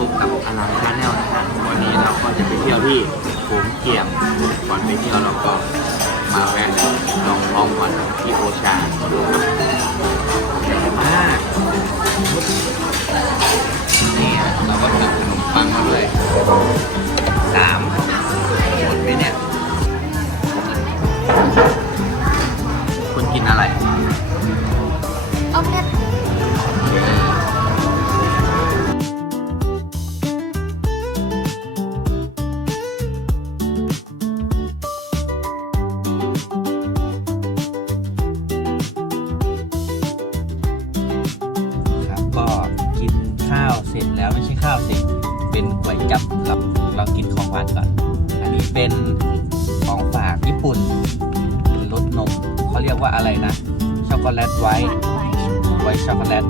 พบกับอลังชาแนลนะฮะวันนี้เราก็จะไปเที่ยวที่โขงเกียมก่อนไปเที่ยวเราก็มาแวะลองลองก่อนที่โอชาดูครับใหญ่มากนี่ฮะเราก็สั่งขนมปังมาด้วยสามหมดไหมเนี่ยคุณกินอะไรออมเล็ต ว่าอะไรนะ ช็อกโกแลตไวท์ไวท์ช็อกโกแลต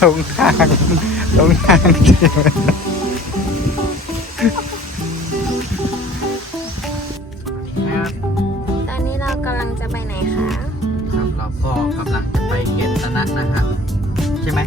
ลงทางลงทางเดียวครับตอนนี้เรากำลังจะไปไหนคะ ครับ เราก็กำลังจะไปเก็บตนะนะฮะใช่ไหม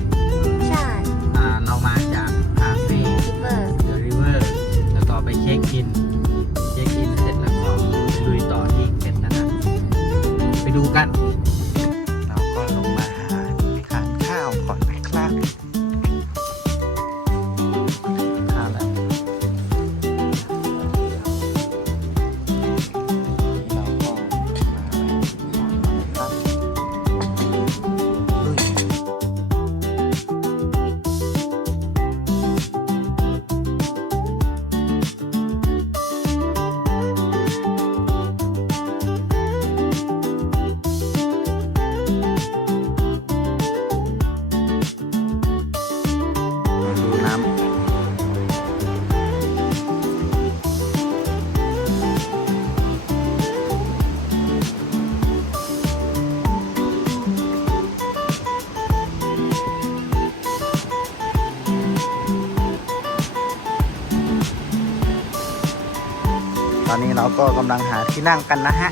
อนนี้เราก็กำลังหาที่นั่งกันนะฮะ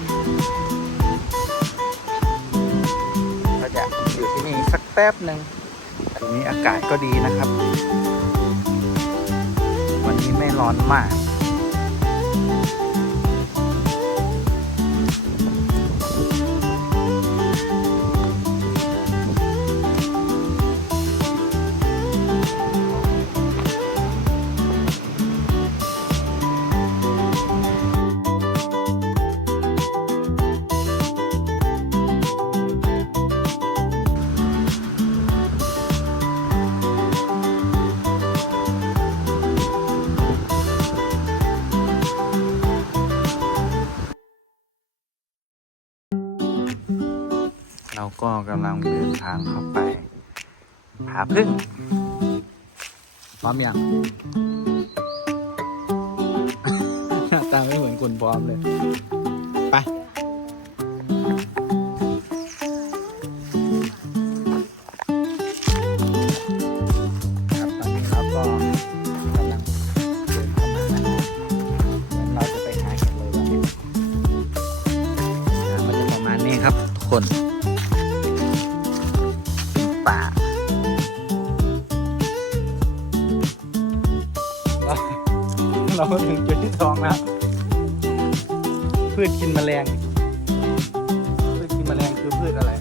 ก็จะอยู่ที่นี่สักแป๊บหนึ่งวันนี้อากาศก็ดีนะครับ วันนี้ไม่ร้อนมาก เราก็กำลังเดินทางเข้าไปผาพึ่งพร้อมยังหน้าตาไม่เหมือนคนพร้อมเลย ไปครับตอนนี้เราก็กำ เราก็ถึงจุดที่สองแล้วพืชกินแมลงพืชกินแมลงคือพืชอะไร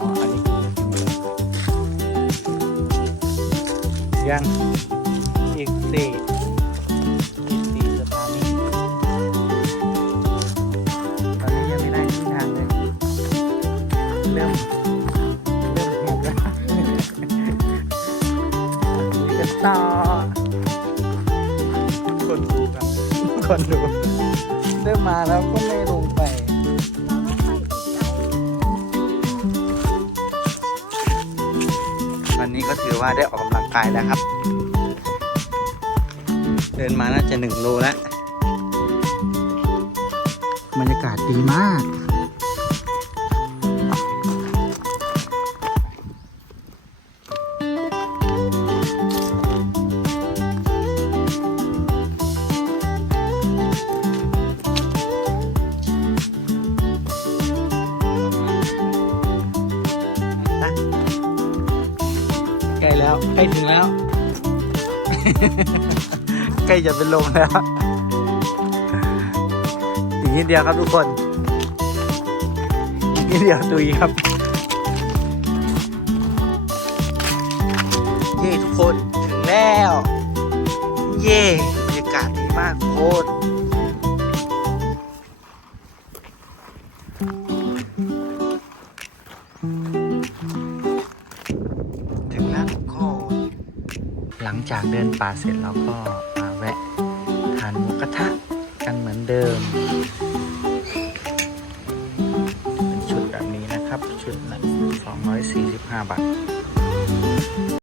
อ๋ออันนี้กินแมลงยังอีกสี่อีกสี่สถานีตอนนี้ยังไม่ได้ที่ทางเลยเริ่มเริ่มหกแล้วคุยกันต่อ คนดูเริ่มมาแล้วก็ไม่ลงไป วันนี้ก็ถือว่าได้ออกกำลังกายแล้วครับ เดินมาน่าจะหนึ่งโลแล้ว บรรยากาศดีมาก ใกล้แล้วใกล้ถึงแล้ว ใกล้จะเป็นลมแล้วอีกนิดเดียวครับทุกคน อีกนิดเดียวตุยครับ เย้ทุกคนถึงแล้ว เย้บรรยากาศดีมากโคตร จากเดินป่าเสร็จเราก็มาแวะทานหมูกระทะกันเหมือนเดิม เป็นชุดแบบนี้นะครับ ชุดละ245 บาท